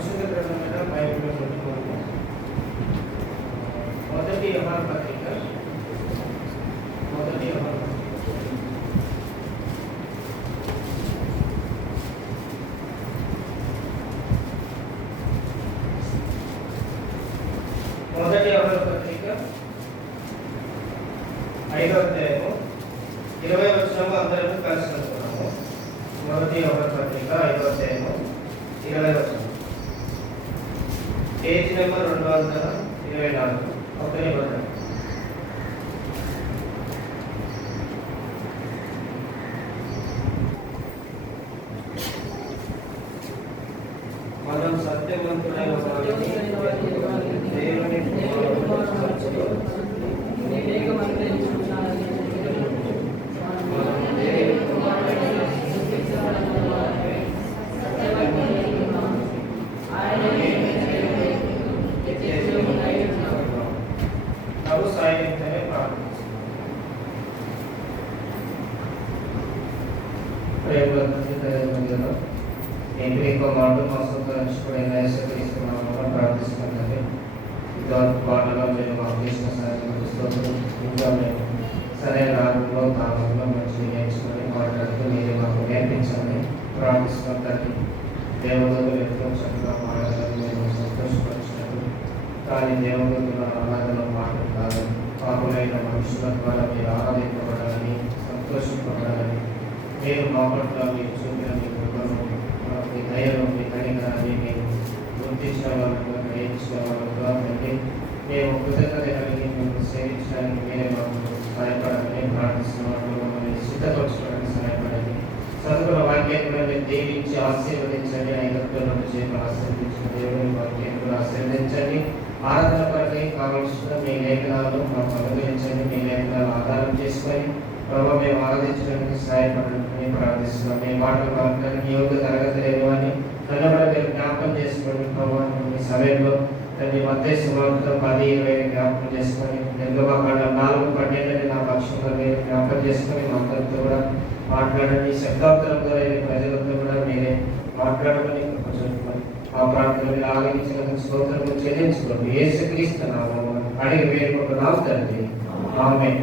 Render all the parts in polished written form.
పరిశుద్ధ గ్రంథమైన బైబిల్లో పెట్టుకోండి. మొదటి యోహాను పత్రిక మొదటి యోహాను పత్రిక 5వ అధ్యాయము 20వ వచనము అందరూ కలిసి చదువుతున్నాము. మొదటి యోహాను పత్రిక 5వ అధ్యాయము 20వ వచనం. Page number 224. ఒకటే వచనం. మనం సత్యవంతుడైన దేవుని ఎంపిక మాట మోసపరచుకునే తీసుకున్నామని ప్రార్థిస్తున్నాను. పాటలో మీరు మాకు చేసిన సహాయం ఇంకా మేము సరైన రాగంలో తాగంలో మంచి నేర్చుకొని మాట్లాడుతూ మీరు మాకు నేర్పించండి ప్రార్థిస్తున్నాం తండ్రి. దేవదూతలు ఎంతో చక్కగా మాట్లాడాలని మేము సంతోషపరిచినట్టు, కానీ దేవదూతల ఆరాధన మాటలు కాదు, పాపులైన మనుషుల ద్వారా మీరు ఆరాధింపబడాలని సంతోషపడాలని మీరు మా పట్ల మీరు చూపిన మీ కృపను మీ దయను మీ కనికరాన్ని మేము గుర్తించిన వాళ్ళుగా గ్రహించిన వాళ్ళుగా తండ్రి మేము కృతజ్ఞత కలిగి మేము సేవించడానికి మీరే మాకు సహాయపడాలని ప్రార్థిస్తున్నాము. మమ్మల్ని సిద్ధపరచుకోవడానికి సహాయపడండి. చదువుల వాక్యాన్ని మీరు దీవించి ఆశీర్వదించండి. ఐదత్తులను చేప ఆశీర్వదించండి. దేవుని వాక్యాన్ని ఆశీర్వదించండి. ఆరాధన పరంగా కావాల్సిన మీ లేఖనాలను మాకు అనుగ్రహించండి. మీ లేఖనాలు ఆధారం చేసుకొని ప్రభావ మేము ఆరాధించడానికి సహాయపడాలని ప్రార్థిస్తున్నాం. మీ మాటలు మాట్లాడడానికి యోగ తరగతి లేని వాడిని కన్నబడ మీరు జ్ఞాపకం చేసుకోండి. ప్రభావ మీ సమయంలో తండ్రి మత్తయి సువార్త 10:20 జ్ఞాపకం చేసుకొని నిర్గమకాండ 4:12 నా పక్షంలో మీరు జ్ఞాపకం చేసుకొని మా అందరితో కూడా మాట్లాడండి. శబ్దాంతరం ద్వారా ప్రజలతో కూడా మీరే మాట్లాడమని చెప్పండి. ఆ ప్రాంతంలో మీరు ఆలోచించినందుకు స్తోత్రము చెల్లించుకోండి. యేసుక్రీస్తు నామమున అడిగి వేడుకుంటున్నాము తండ్రి. ఆమేన్.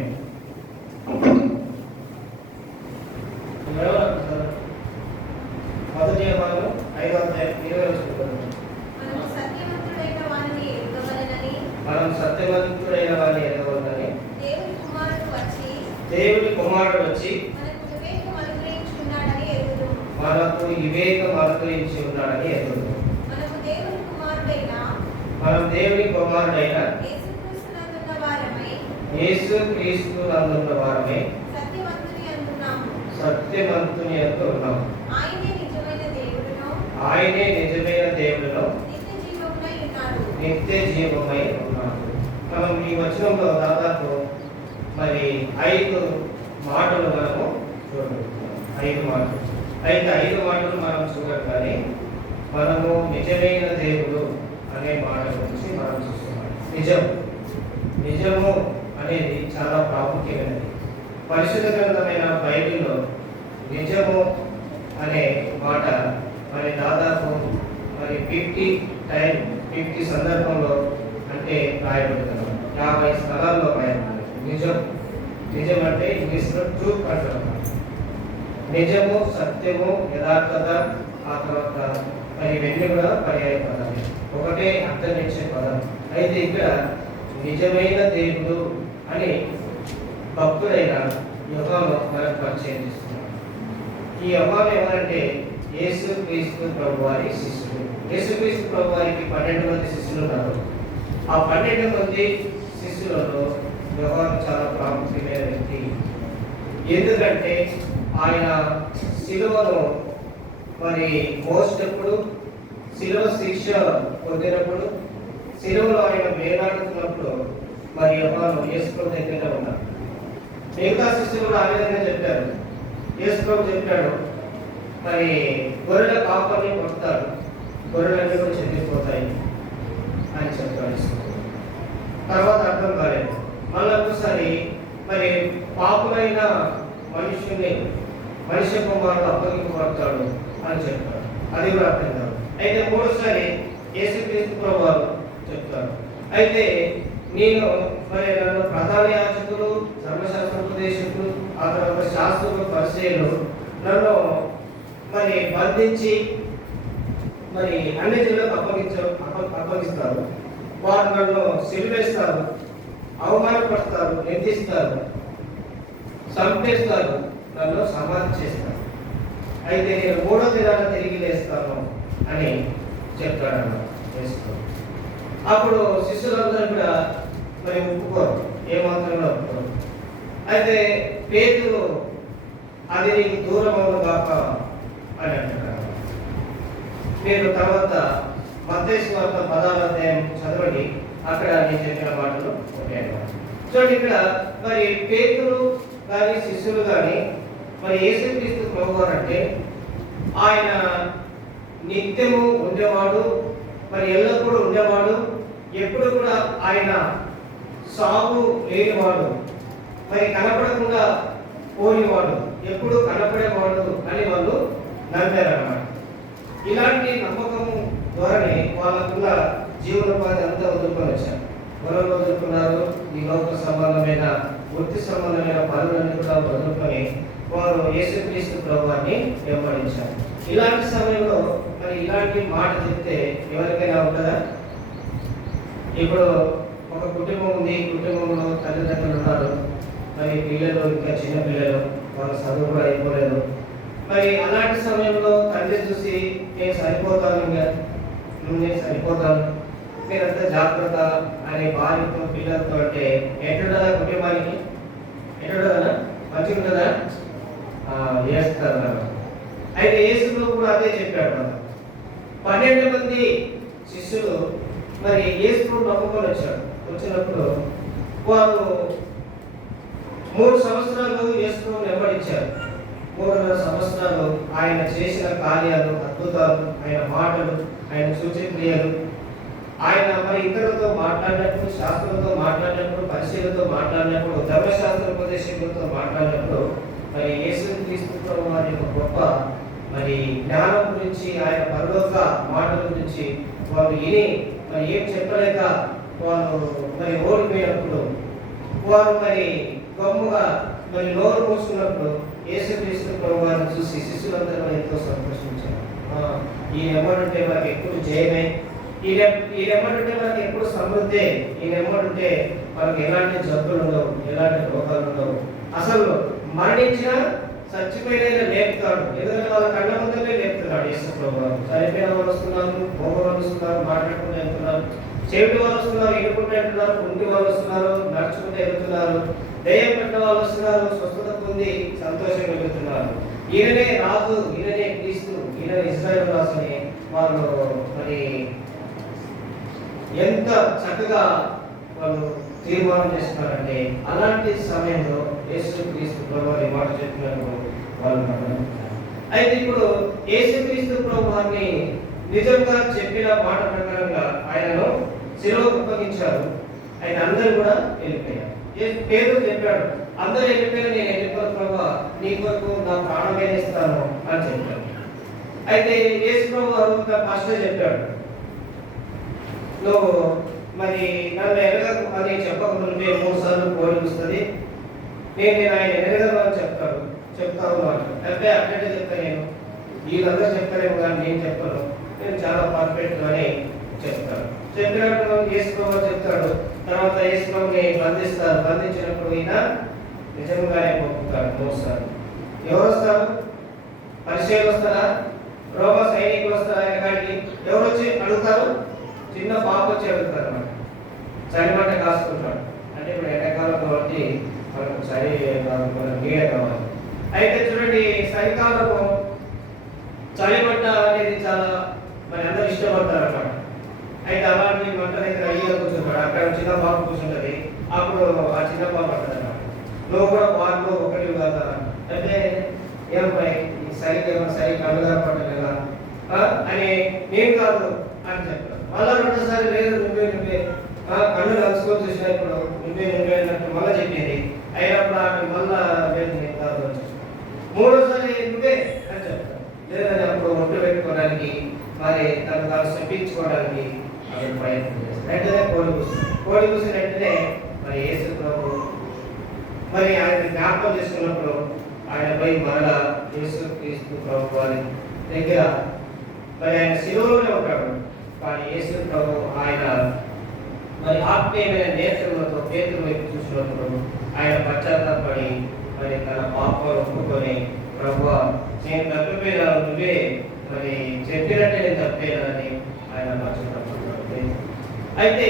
మొదటి యోహాను 5వ అధ్యాయం 20వ వచనం. మనం సత్యవంతుడైన వారిని ఎరగవలెనని దేవుని కుమారుడు వచ్చి మనకు వివేకం అనుగ్రహించి ఉన్నాడని ఎరుగుదుము. మనం దేవుని కుమారుడైన యేసుక్రీస్తు నందున్న వారమై సత్యవంతుని యందు ఉన్నాము. ఆయనే నిజమైన దేవుడును నిత్య జీవమై ఉన్నాడు. మనం ఈ వచనంలో దాదాపు మరి 5 మాటలు మనము చూడగలుగుతున్నాం. 5 మాటలు. అయితే 5 మాటలు మనం చూడగానే మనము నిజమైన దేవుడు అనే మాట గురించి మనం చూస్తున్నాం. నిజము అనేది చాలా ప్రాముఖ్యమైనది. పరిశుద్ధ గ్రంథమైన బైబిల్లో నిజము అనే మాట మరి దాదాపు మరి 50 సందర్భంలో అంటే రాయబడుతుంది. 50 స్థలాల్లో రాయబడుతుంది. నిజం అంటే ఇంగ్లీష్లో ట్రూత్ అంటారు. నిజము, సత్యము, యథార్థత, ఆ తర్వాత మరి ఇవన్నీ కూడా పర్యాయ పదాలు, ఒకటే అర్థం ఇచ్చే పదం. అయితే ఇక్కడ నిజమైన దేవుడు అని భక్తుడైన యోహాను మనకు పరిచయం చేస్తున్నాడు. ఈ యోహాను ఎవరంటే యేసుక్రీస్తు ప్రభువారి శిష్యుడు. యేసుక్రీస్తు ప్రభువారికి 12 మంది శిష్యులు ఉన్నారు. ఆ 12 మంది శిష్యులలో యోహాను చాలా ప్రాముఖ్యమైన వ్యక్తి. ఎందుకంటే ఆయన శిలువను మరి మోసేటప్పుడు, శిలువ శిక్ష పొందినప్పుడు, శిలువలో ఆయన వేలాడుతున్నప్పుడు మరి యోహాను యేసు ప్రభు దగ్గర ఉన్నారు. మిగతా శిష్యులు ఆ విధంగా చెప్పారు. యేసు ప్రభు చెప్పాడు, మరి గొర్రెల కాపరిని కొడతాడు, గొర్రెలన్నీ కూడా చెందిపోతాయి అని చెప్పాడు. తర్వాత అర్థం కాలేదు. మళ్ళీ ఒకసారి మరి పాపులైన మనిషి కుమారుడు అప్పగింపబడతాడు అని చెప్పాడు. అది కూడా అర్థం కాదు. అయితే మూడోసారి యేసుక్రీస్తు ప్రభువారు చెప్తారు. అయితే నేను మరి నన్ను ప్రధాన యాజకులు, ధర్మశాస్త్ర ఉపదేశకులు, ఆ తర్వాత శాస్త్రులు, పరిచయులు నన్ను మరి బంధించి మరి అన్ని జిల్లాలకు అప్పగిస్తారు. వారు నన్ను సిలువేస్తారు, అవమానపడతారు, నిందిస్తారు, చంపేస్తారు, నన్ను సమాధి చేస్తారు. అయితే నేను 3వ దినాన తిరిగి లేస్తాను అని చెప్తాడన్నమాట. అప్పుడు శిష్యులందరూ కూడా మరి ఒప్పుకోరు, ఏమాత్రం ఒప్పుకోరు. అయితే పేతురు అది నీకు దూరం అవును కాక అని అంటున్నారు. మీరు తర్వాత మత్తయి సువార్త 16వ అధ్యాయం చదవండి, అక్కడ నేను చెప్పిన మాటలు ఉంటాయి. చూడండి, ఇక్కడ మరి పేతురు కానీ శిష్యులు కానీ మరి యేసుక్రీస్తు ప్రభువారు అంటే ఆయన నిత్యము ఉండేవాడు, మరి ఎల్లప్పుడూ ఉండేవాడు, ఎప్పుడు కూడా ఆయన సాగు లేనివాడు, మరి కనపడకుండా పోనివాడు, ఎప్పుడు కనపడేవాడు అని వాళ్ళు నమ్మారన్నమాట. ఇలాంటి నమ్మకము ద్వారానే వాళ్ళకున్న జీవనోపాధి అంతా వదులుకొని వచ్చారు. పొలంలో వదులుకున్నారు, ఈ లోక సంబంధమైన వృత్తి సంబంధమైన పనులన్నీ కూడా వదులుకొని వారు యేసుక్రీస్తు ప్రభువాన్ని వెంబడించారు. ఇలాంటి సమయంలో మరి ఇలాంటి మాట చెప్తే ఎవరికైనా ఉంటుందా? ఇప్పుడు ఒక కుటుంబం ఉంది, కుటుంబంలో తల్లిదండ్రులు ఉన్నారు, మరి పిల్లలు ఇంకా చిన్న పిల్లలు, వాళ్ళ చదువు కూడా అయిపోలేదు. మరి అలాంటి సమయంలో తండ్రి చూసి నేను సరిపోతాను, ఇంకా నేను సరిపోతాను, మీరంతా జాగ్రత్త అని భార్యతో పిల్లలతో అంటే ఎట్లుంటుందా కుటుంబానికి? ఎట్లుంటుందా? మంచిగా ఉంటుందా? చేస్తారు. అయితే యేసులో కూడా అదే చెప్పాడు. 12 మంది శిష్యులు మరి యేసును నమ్ముకొని వచ్చినప్పుడు వారు 3 సంవత్సరాలు యేసును వెంబడించారు. 3.5 సంవత్సరాలు ఆయన చేసిన కార్యాలు, అద్భుతాలు, ఆయన మాటలు, ఆయన సూచక్రియలు, ఆయన మరి ఇతరులతో మాట్లాడినప్పుడు, శాస్త్రులతో మాట్లాడినప్పుడు, పరిశీలతో మాట్లాడినప్పుడు, ధర్మశాస్త్ర ఉపదేశకులతో మాట్లాడినప్పుడు మరి యేసుక్రీస్తు ప్రభువు వారి యొక్క గొప్ప మరి జ్ఞానం గురించి, ఆయన పరలోక మాటల గురించి వారు విని మరి ఏం చెప్పలేక వారు మరి ఓడిపోయినప్పుడు, వారు మరి గొప్పగా మరి నోరు మూసుకున్నప్పుడు యేసుక్రీస్తు ప్రభువు వారిని చూసి శిష్యులందరూ ఎంతో సంతోషించారు. ఈయన ఎమ్మడుంటే మనకి ఎప్పుడు జయమే, ఈయన ఎమ్మడుంటే మనకి ఎప్పుడు సమృద్ధి, ఈయన ఎమ్మడుంటే మనకి ఎలాంటి జబ్బులు ఉండవు, ఎలాంటి రోగాలు ఉండవు, అసలు మరణించిన చచ్చిపోయిన లేపుతాడు. ఎందుకంటే వాళ్ళ కళ్ళ ముందరే లేపుతున్నాడు యేసు ప్రభువు. చనిపోయిన వాళ్ళు వస్తున్నారు, భోగ వాళ్ళు వస్తున్నారు, మాట్లాడుకుంటూ వెళ్తున్నారు, చెవిటి వాళ్ళు వస్తున్నారు, ఇనుకుంటూ వెళ్తున్నారు, కుంటి వాళ్ళు వస్తున్నారు, నడుచుకుంటూ వెళ్తున్నారు, దయ్యం పెట్టిన వాళ్ళు వస్తున్నారు, స్వస్థత పొంది సంతోషంగా వెళ్తున్నారు. ఈయననే రాజు, ఈయననే క్రీస్తు, ఈయన ఇశ్రాయేలు రాజు అని వాళ్ళు మరి ఎంత చక్కగా వాళ్ళు తీర్మానం చేస్తున్నారంటే అలాంటి సమయంలో యేసుక్రీస్తు ప్రభువారి మాట చెప్పినప్పుడు వాళ్ళు నమ్ముతారు. అయితే ఇప్పుడు యేసుక్రీస్తు ప్రభువారిని నిజంగా చెప్పిన మాట ప్రకారంగా ఆయనను శిలువకు అప్పగించారు. ఆయన అందరూ కూడా వెళ్ళిపోయారు. పేతురు చెప్పాడు, అందరూ వెళ్ళిపోయారు, నేను వెళ్ళిపోను ప్రభువా, నీ కొరకు నా ప్రాణమే ఇస్తాను అని చెప్పాడు. అయితే యేసు ప్రభువారు ఫస్ట్ చెప్పాడు, నువ్వు మరి నన్ను ఎరగకు అని చెప్పకముందే 3 సార్లు కోరిక వస్తుంది, నేను ఆయన ఎరగను అని చెప్తాను అంటే అట్లనే చెప్తాను. నేను వీళ్ళందరూ చెప్తారేమో కానీ నేను చెప్పను, నేను చాలా పర్ఫెక్ట్ అని చెప్తాను. చెప్పినట్టు యేసు ప్రభువు చెప్తాడు. తర్వాత యేసు ప్రభువుని బంధిస్తారు. బంధించినప్పుడు ఈయన నిజంగానే ఒప్పుతాడు 3 సార్లు. ఎవరు వస్తారు? పరిచయాలు వస్తారా? రోమా సైనికులు వస్తారా? ఆయన కాడికి ఎవరు వచ్చి అడుగుతారు? చిన్న పాప వచ్చి అడుగుతారు అన్నమాట. చలిమంట కాసుకుంటాడు. అంటే ఇప్పుడు ఎండాకాలం కాబట్టి మనకు చలి నీడ కావాలి. అయితే చూడండి, చలికాలము చలిమంట అనేది చాలా మరి అందరూ ఇష్టపడతారు అన్నమాట. అయితే అలాంటి మంట దగ్గర అయ్యే కూర్చుంటాడు. అక్కడ చిన్న పాప కూర్చుంటుంది. అప్పుడు ఆ చిన్న పాప అంటారు అన్నమాట, నువ్వు కూడా వారిలో ఒకటి కదా అంటే ఏమై సరిగ్గా సరి కళ్ళుగా పట్టలేదా అని నేను కాదు అని చెప్తాను. మళ్ళా 2సారి లేదు నువ్వే కళ్ళు కలుసుకొని చూసినప్పుడు నువ్వే అన్నట్టు మళ్ళీ చెప్పింది. అయినప్పుడు ఆమె మళ్ళా లేదు నేను కాదు అని 3వసారి నువ్వే అని చెప్తాను. లేదని అప్పుడు ఒట్టు పెట్టుకోవడానికి మరి తను చెప్పించుకోవడానికి ఆమె ప్రయత్నం చేస్తాడు. వెంటనే కోడి కూసిన వెంటనే మరి యేసు ప్రభు మరి ఆయన జ్ఞాపకం చేసుకున్నప్పుడు ఆయన పోయి మరలా యేసు క్రీస్తు ప్రభు వారి దగ్గర మరి ఆయన శిలువలోనే ఉంటాడు. కానీ యేసు ప్రభు ఆయన మరి ఆత్మీయమైన నేత్రములతో పేతురు వైపు చూసినప్పుడు ఆయన పశ్చాత్తాపడి మరి తన పాపాలు ఒప్పుకొని ప్రభువా నేను తప్పిపోయినాను, నువ్వే మరి చెప్పినట్టే నేను తప్పేనని ఆయన పశ్చాత్తాపడుతున్నాడు. అయితే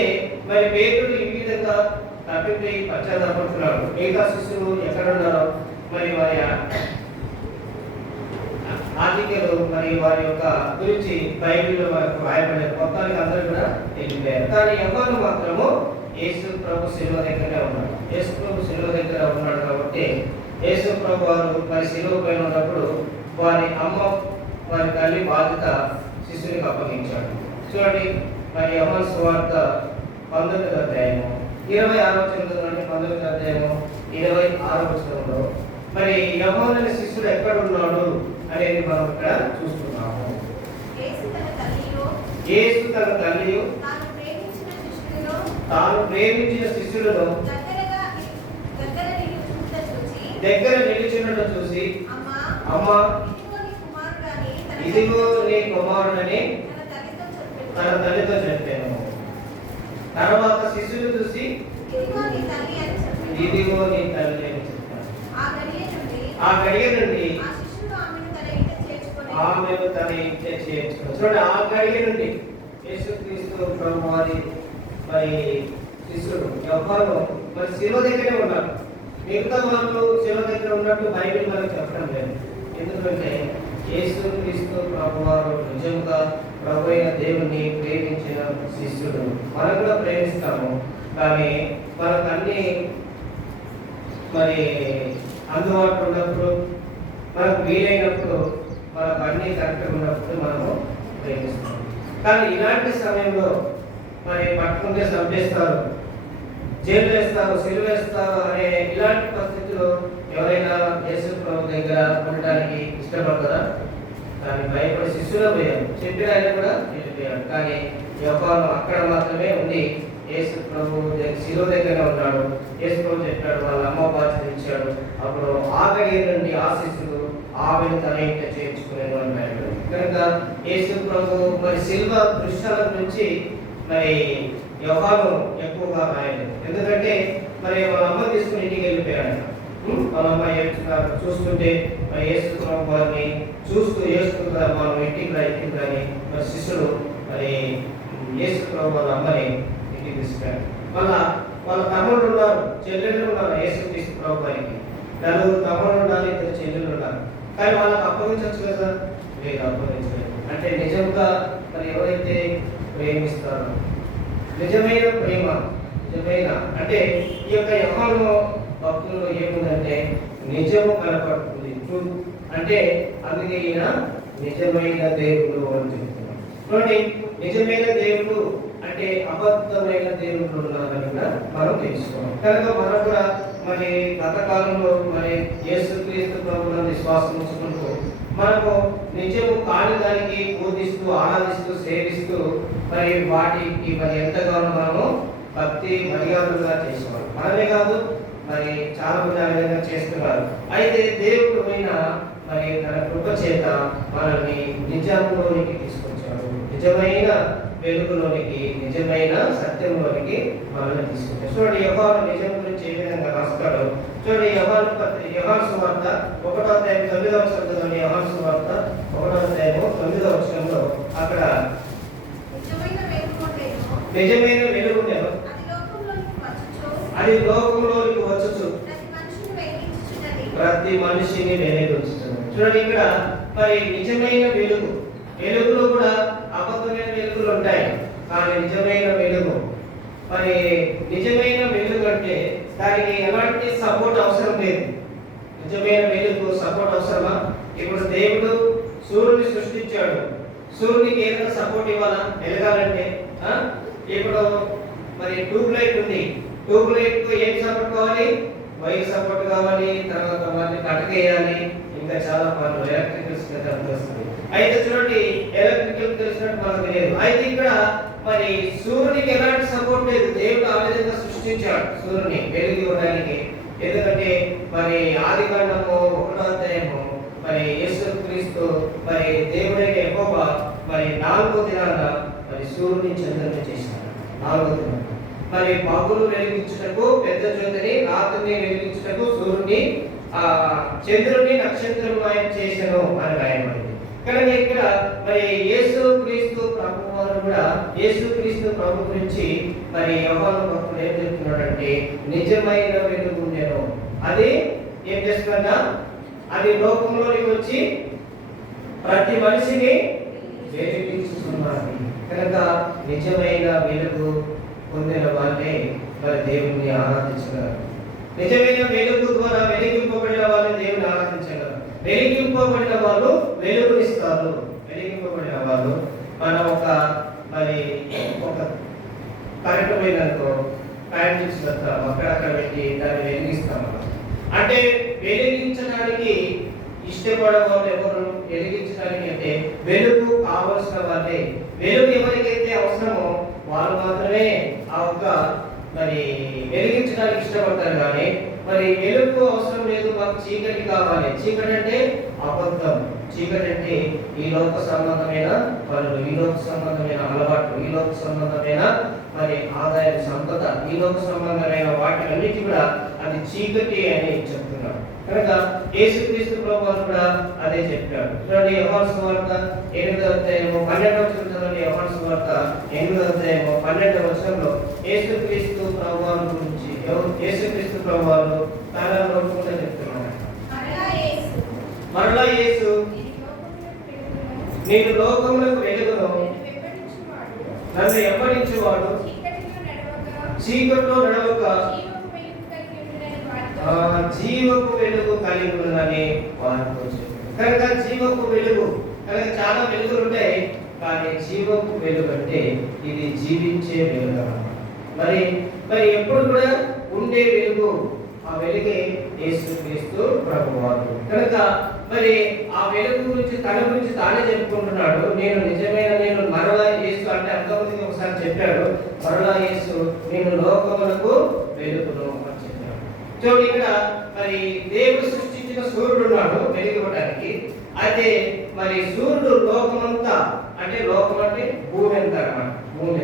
మరి పేతుడు ఈ విధంగా తప్పిపోయి పశ్చాత్తాపడుతున్నాడు. మిగతా శిష్యులు ఎక్కడ ఉన్నారో మరి వారి ఆధిక్యులు మరి వారి యొక్క గురించి బైబిల్లో వారికి రాయబడిన మొత్తానికి అందరూ కూడా తెలిపారు. కానీ ఎవరు మాత్రము యేసు ప్రభు శిలువ దగ్గరనే ఉన్నాడు. యేసు ప్రభు శిలువ దగ్గర ఉన్నాడు కాబట్టి యేసు ప్రభు వారు మరి శిలువ పైన ఉన్నప్పుడు వారి అమ్మ వారి తల్లి బాధ్యత శిశువునికి అప్పగించాడు. చూడండి మరి యోహాను సువార్త 19వ అధ్యాయము 26వ వచనం నుండి 19వ అధ్యాయము 26వ వచనంలో మరి యోహాను అనే శిశుడు ఎక్కడ ఉన్నాడు అనేది మనం ఇక్కడ చూస్తున్నాము. యేసు తన తల్లియు తాను ప్రేమించిన శిష్యులను దగ్గర నిలిచినట్టు చూసి అమ్మా ఇదిగో నీ కుమారుడని తన తల్లితో చెప్పాను. తర్వాత శిష్యులు చూసి ఇదిగో నీ తల్లి అని చెప్పాను. ఆ గడియ నుండి ఆమెను తన ఇంట చేర్చుకున్నాడు. చూడండి, ఆ గడియ నుండి యేసుక్రీస్తు ప్రభు వారి మరి శిష్యుడు ఎవరు మరి శిలువ దగ్గరే ఉన్నారు. మిగతా వాళ్ళు శిలువ దగ్గర ఉన్నట్టు బైబిల్ మనకు చెప్పడం లేదు. ఎందుకంటే యేసుక్రీస్తు ప్రభు వారు నిజంగా ప్రభు అయిన దేవుణ్ణి ప్రేమించిన శిష్యుడు. మనం కూడా ప్రేమిస్తాము, కానీ మనకు అన్ని మరి అందుబాటులో ఉన్నప్పుడు, మనకు వీలైనప్పుడు, మనకు అన్ని కరెక్ట్గా ఉన్నప్పుడు మనము ప్రేమిస్తాం. కానీ ఇలాంటి సమయంలో మరి పట్టుకుంటే చంపేస్తారు, జైలు వేస్తారు, సిలువ వేస్తారు అనే ఇలాంటి పరిస్థితుల్లో ఎవరైనా యేసు ప్రభు దగ్గర ఉండడానికి ఇష్టపడతారా? కానీ భయపడి శిష్యులు పోయారు, చెప్పిన ఆయన కూడా వెళ్ళిపోయాడు. కానీ యోహాను అక్కడ మాత్రమే ఉండి యేసు ప్రభు శిలువ దగ్గర ఉన్నాడు. యేసు ప్రభు చెప్పాడు, వాళ్ళ అమ్మ బాధ్యత ఇచ్చాడు. అప్పుడు ఆ గడియ నుండి ఆ శిష్యుడు ఆమెను తన ఇంట చేర్చుకునేది అన్నాడు. కనుక యేసు ప్రభు మరి శిల్వ దృశ్యాల నుంచి మరి యోహాను ఎక్కువగా రాయలేదు. ఎందుకంటే మరి వాళ్ళ అమ్మ తీసుకుని ఇంటికి వెళ్ళిపోయాడు. వాళ్ళ అమ్మ చూస్తుంటే మరి యేసు ప్రభు వారిని చూస్తూ మనం ఇంటికి కానీ మరి శిష్యుడు మరి యేసు ప్రభు వాళ్ళ అమ్మని ఇంటికి తీసుకున్నాడు. వాళ్ళ తమ్ముళ్ళు ఉన్నారు, చెల్లెళ్ళు ఉన్నారు. యేసు క్రీస్తు ప్రభు వారికి 4 తమ్ముళ్ళు ఉన్నారు, 2 చెల్లెళ్ళు ఉన్నారు. కానీ వాళ్ళకి అప్పగించవచ్చు కదా? లేదు, అప్పగించలేదు. అంటే నిజంగా మరి ఎవరైతే ప్రేమిస్తారో, నిజమైన ప్రేమ, నిజమైన అంటే ఈ యొక్క యోహాను భక్తుల్లో ఏముందంటే నిజము కనపడుతుంది. అంటే అందుకే ఈయన నిజమైన దేవుడు అని చెప్తున్నాడు. చూడండి, నిజమైన దేవుడు అంటే అబద్ధమైన దేవుడు ఉన్నారని మనం తెలుసుకోవాలి. కనుక మనం కూడా మరి గత కాలంలో మరి యేసుక్రీస్తు ప్రభువును విశ్వాసం ఉంచుకుంటూ మనము నిజము కాని దానికి బోధిస్తూ, ఆరాధిస్తూ, సేవిస్తూ మరి వాటికి మరి ఎంతగానో మనము భక్తి మర్యాదలుగా చేసేవాళ్ళు. మనమే కాదు, మరి చాలా మంది ఆ విధంగా చేస్తున్నారు. అయితే దేవుడు అయినా మరి తన కృప చేత మనల్ని నిజంలోనికి తీసుకొచ్చాడు. నిజమైన వెలుగులోనికి, నిజమైన సత్యంలోనికి మనల్ని తీసుకొచ్చాడు. చూడండి, యోహాను నిజం గురించి ఏ విధంగా రాస్తాడు చూడండి. యోహాను సువార్త 1వ అధ్యాయం 9వ వచనంలో, యోహాను సువార్త 1వ అధ్యాయం 9వ వచనంలో అక్కడ నిజమైన వెలుగు అది లోకంలోనికి వచ్చుచు ప్రతి మనిషిని వెలుగుచున్నది. చూడండి, ఇక్కడ మరి నిజమైన వెలుగు, వెలుగులో కూడా అబద్ధమైన వెలుగులు ఉంటాయి. కానీ నిజమైన వెలుగు, మరి నిజమైన వెలుగు అంటే దానికి ఎలాంటి సపోర్ట్ అవసరం లేదు. నిజమైన వెలుగు సపోర్ట్ అవసరమా? ఇప్పుడు దేవుడు సూర్యుని సృష్టించాడు, సూర్యునికి ఏదైనా సపోర్ట్ ఇవ్వాలా వెలగాలంటే? ఇప్పుడు మరి ట్యూబ్ లైట్ ఉంది, ట్యూబ్ లైట్ కు ఏం సపోర్ట్ కావాలి? వైర్ సపోర్ట్ కావాలి, తర్వాత వాటిని కట్టకేయాలి, ఇంకా చాలా పనులు ఎలక్ట్రికల్స్ వస్తుంది. అయితే చూడండి, ఎలక్ట్రికల్ తెలిసినట్టు మనకు లేదు. అయితే ఇక్కడ మరి సూర్యునికి ఎలాంటి సపోర్ట్ లేదు. దేవుడు ఆ విధంగా సృష్టించాడు సూర్యుని వెలుగు ఇవ్వడానికి. ఎందుకంటే మరి ఆదికాండము 1వ అధ్యాయము మరి యేసుక్రీస్తు మరి దేవుడైన యెహోవా మరి 4వ దినాన మరి సూర్యుని చంద్రుని చేశాడు. 4వ దినాన మరి పగులు వెలిగించుటకు పెద్ద జ్యోతిని, రాత్రిని వెలిగించుటకు సూర్యుని చంద్రుని నక్షత్రం ఆయన చేశాను అని రాయబడింది. కనుక ఇక్కడ మరి యేసుక్రీస్తు ప్రభు వారు కూడా యేసుక్రీస్తు ప్రభు గురించి మరి యోహాను భక్తుడు ఏం చెప్తున్నాడంటే నిజమైన వెలుగు ఉండెను. అది ఏం చేస్తుందా? అది లోకంలోనికి వచ్చి ప్రతి మనిషిని వెలిగించుతున్నది. కనుక నిజమైన వెలుగు పొందిన వాళ్ళే మరి దేవుణ్ణి ఆరాధించగలరు. నిజమైన వెలుగు ద్వారా వెలిగింపబడిన వాళ్ళు దేవుని ఆరాధించగలరు. వెలిగింపబడిన వాళ్ళు వెలుగునిస్తారు. వెలిగింపబడిన వాళ్ళు మనం ఒక కరెంటు పోయినందుకో కరెంట్ ఇచ్చినంత అక్కడ పెట్టి దాన్ని వెలిగిస్తాం. అంటే వెలిగించడానికి ఇష్టపడే వాళ్ళు ఎవరు? వెలిగించడానికి అంటే వెలుగు కావలసిన వాళ్ళే. వెలుగు ఎవరికైతే అవసరమో వాళ్ళు మాత్రమే ఆ ఒక్క మరి వెలిగించడానికి ఇష్టపడతారు. కానీ మరి వెలుగు అవసరం లేదు, మాకు చీకటి కావాలి. చీకటి అంటే అబద్ధం. చీకటి అంటే ఈ లోక సంబంధమైన పనులు, ఈ లోక సంబంధమైన అలవాట్లు, ఈ లోక సంబంధమైన మరి ఆదాయ సంపద, ఈ లోక సంబంధమైన వాటిలన్నిటి కూడా అది చీకటి అని చెప్తున్నాడు. కనుక యేసుక్రీస్తు ప్రభువు కూడా అదే చెప్పాడు. చూడండి యోహాను సువార్త 8వ అధ్యాయము 12వ వచనం చదవండి. యోహాను సువార్త 8వ అధ్యాయము 12వ వచనంలో యేసుక్రీస్తు ప్రభువు గురించి యేసుక్రీస్తు ప్రభువు తన నోటుకుండా చెప్తున్నాడు. మరలా యేసు నేను లోకములకు వెలుగును, నన్ను వెంబడించువాడు చీకట్లో నడవక జీవపు వెలుగు కలిగి ఉన్నదని వారితో చెప్పారు. కనుక జీవపు వెలుగు, కనుక చాలా వెలుగులు ఉంటాయి, కానీ జీవపు వెలుగు అంటే ఇది జీవించే వెలుగు. మరి మరి ఎప్పుడు కూడా ఉండే వెలుగు, ఆ వెలుగే యేసుక్రీస్తు ప్రభువారు. కనుక మరి ఆ వెలుగు గురించి తన గురించి తానే చెప్పుకుంటున్నాడు. నేను మరలా యేసు అంటే అంతమందికి ఒకసారి చెప్పాడు, మరలా యేసు నేను లోకములకు వెలుగును అని చెప్పాడు. చూడండి ఇక్కడ మరి దేవుడు సృష్టించిన సూర్యుడు ఉన్నాడు వెలిగివ్వడానికి. అయితే మరి సూర్యుడు లోకమంతా అంటే లోకం అంటే భూమి ఎంత అన్నమాట. భూమి